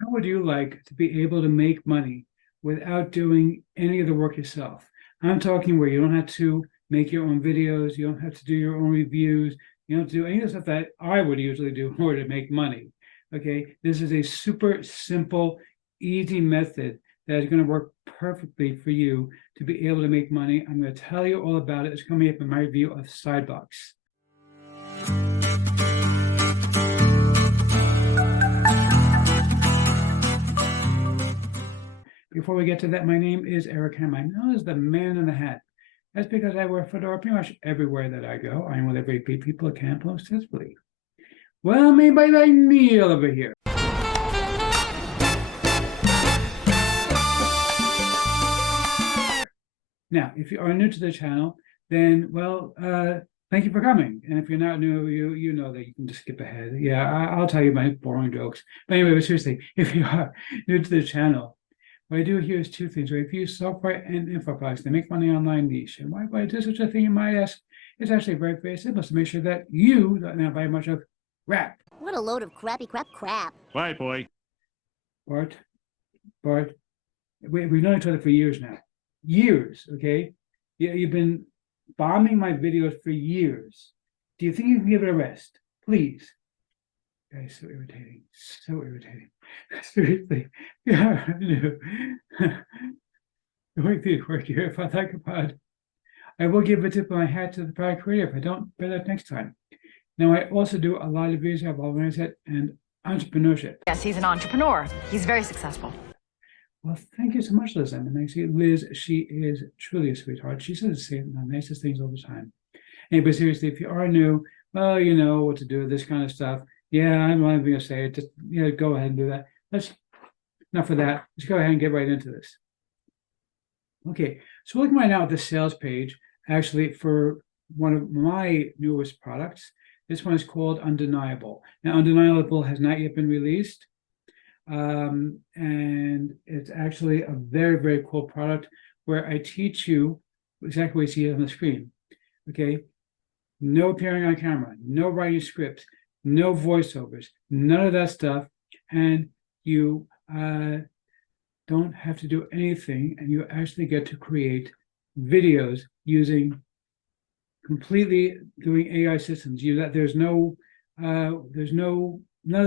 How would you like to be able to make money without doing any of the work yourself? I'm talking where you don't have to make your own videos, you don't have to do your own reviews, you don't have to do any of the stuff that I would usually do in order to make money. Okay, this is a super simple, easy method that is going to work perfectly for you to be able to make money. I'm going to tell you all about it. It's coming up in my review of Sidebucks. Before we get to that, my name is Eric Ham. I'm known as the man in the hat. That's because I wear fedora pretty much everywhere that I go. I'm one of the very few people that can post successfully. Well, made by Neil over here. Now, if you are new to the channel, then, well, thank you for coming. And if you're not new, you know that you can just skip ahead. Yeah, I'll tell you my boring jokes. But anyway, but seriously, if you are new to the channel, what I do here is two things. I review software and info products to make money online niche. And why would I do such a thing, you might ask? It's actually very, very simple. To make sure that you don't now buy much of crap. What a load of crappy crap. Quiet, boy. Bart, we've known each other for years now. Years, okay? You've been bombing my videos for years. Do you think you can give it a rest? Please. Guys, so irritating. So irritating. Seriously. Yeah, I know. Wait, work here. If I like a pod, I will give a tip of my hat to the product creator. If I don't, bear that next time. Now, I also do a lot of videos about mindset and entrepreneurship. Yes, he's an entrepreneur. He's very successful. Well, thank you so much, Liz. I mean, actually, Liz, she is truly a sweetheart. She says the nicest things all the time. Anyway, seriously, if you are new, well, you know what to do with this kind of stuff. Yeah, I'm not even going to say it. Just, go ahead and do that. Enough for that. Let's go ahead and get right into this. Okay, so looking right now at the sales page, actually, for one of my newest products. This one is called Undeniable. Now, Undeniable has not yet been released. And it's actually a very, very cool product where I teach you exactly what you see on the screen. Okay, no appearing on camera, no writing scripts, no voiceovers, none of that stuff, and you don't have to do anything, and you actually get to create videos using completely doing AI systems. There's none of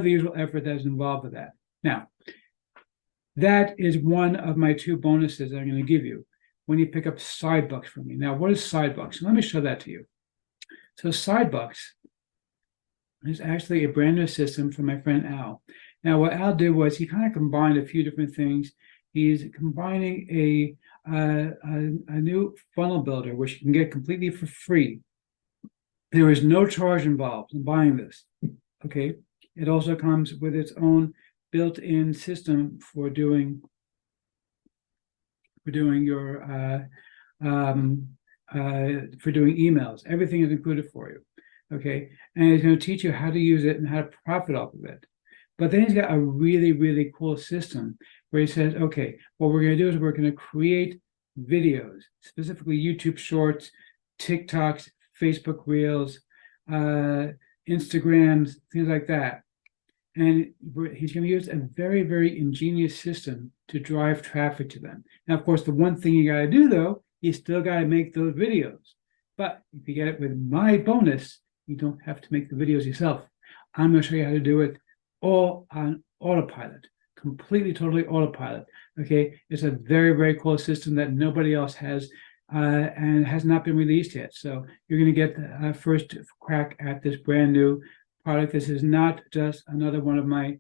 the usual effort that is involved with that. Now, that is one of my two bonuses that I'm going to give you when you pick up Sidebucks from me. Now, what is Sidebucks? Let me show that to you. So Sidebucks is actually a brand new system from my friend Al. Now, what Al did was he kind of combined a few different things. He's combining a new funnel builder, which you can get completely for free. There is no charge involved in buying this. Okay. It also comes with its own built-in system for doing emails. Everything is included for you. Okay. And he's going to teach you how to use it and how to profit off of it. But then he's got a really, really cool system where he says, okay, what we're going to do is we're going to create videos, specifically YouTube Shorts, TikToks, Facebook Reels, Instagrams, things like that. And he's going to use a very, very ingenious system to drive traffic to them. Now, of course, the one thing you got to do, though, you still got to make those videos. But if you get it with my bonus, you don't have to make the videos yourself. I'm going to show you how to do it all on autopilot, completely, totally autopilot. Okay, it's a very, very cool system that nobody else has and has not been released yet. So you're going to get the first crack at this brand new product. This is not just another one of my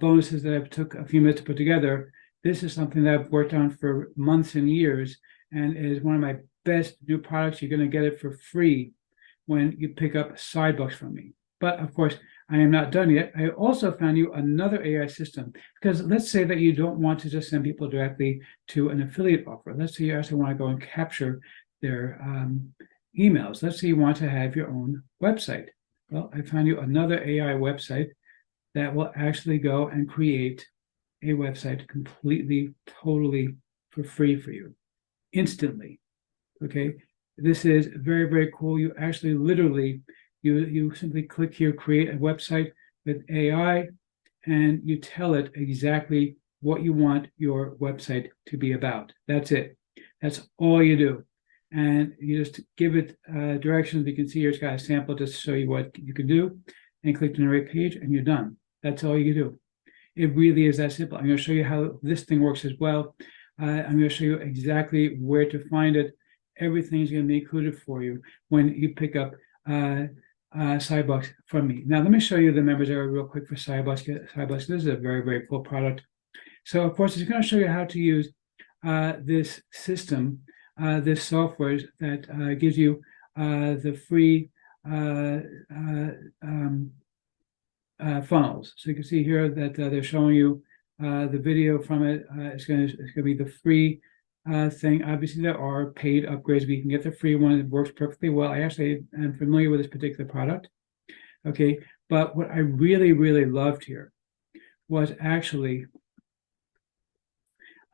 bonuses that I took a few minutes to put together. This is something that I've worked on for months and years, and is one of my best new products. You're going to get it for free when you pick up Sidebucks from me. But of course, I am not done yet. I also found you another AI system, because let's say that you don't want to just send people directly to an affiliate offer. Let's say you actually want to go and capture their emails. Let's say you want to have your own website. Well, I found you another AI website that will actually go and create a website completely, totally for free for you, instantly. Okay, this is very, very cool. You actually literally, you simply click here, create a website with AI, and you tell it exactly what you want your website to be about. That's it. That's all you do. And you just give it directions. You can see here it's got a sample just to show you what you can do, and click generate page, and you're done. That's all you do. It really is that simple. I'm going to show you how this thing works as well. I'm going to show you exactly where to find it. Everything is going to be included for you when you pick up Sidebucks from me. Now, let me show you the members area real quick for Sidebucks. This is a very, very cool product. So, of course, it's going to show you how to use this system, this software that gives you the free funnels. So you can see here that they're showing you the video from it. It's going to be the free thing. Obviously, there are paid upgrades, but you can get the free one. It works perfectly well. I actually am familiar with this particular product. Okay, but what I really, really loved here was actually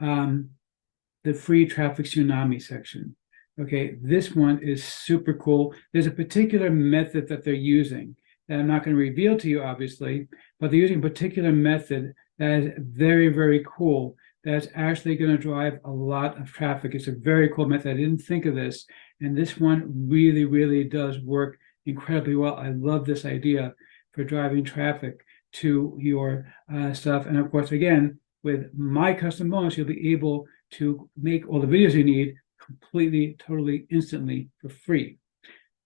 the free traffic tsunami section. Okay, this one is super cool. There's a particular method that they're using that I'm not going to reveal to you, obviously, but they're using a particular method that is very, very cool. That's actually going to drive a lot of traffic. It's a very cool method. I didn't think of this, and this one really, really does work incredibly well. I love this idea for driving traffic to your stuff. And of course, again, with my custom bonus, you'll be able to make all the videos you need completely, totally, instantly for free.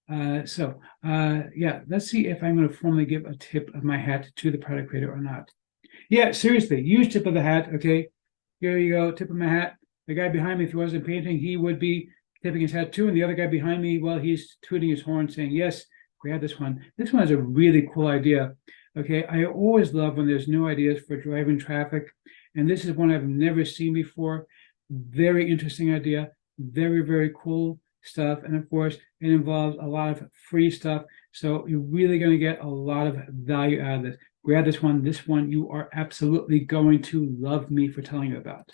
Yeah, let's see if I'm going to formally give a tip of my hat to the product creator or not. Yeah, seriously, use tip of the hat. Okay, here you go, tip of my hat. The guy behind me, if he wasn't painting, he would be tipping his hat too. And the other guy behind me, well, he's tooting his horn saying, yes, grab this one. This one is a really cool idea. Okay, I always love when there's new ideas for driving traffic. And this is one I've never seen before. Very interesting idea. Very, very cool stuff. And of course, it involves a lot of free stuff. So you're really going to get a lot of value out of this. Grab this one. This one you are absolutely going to love me for telling you about.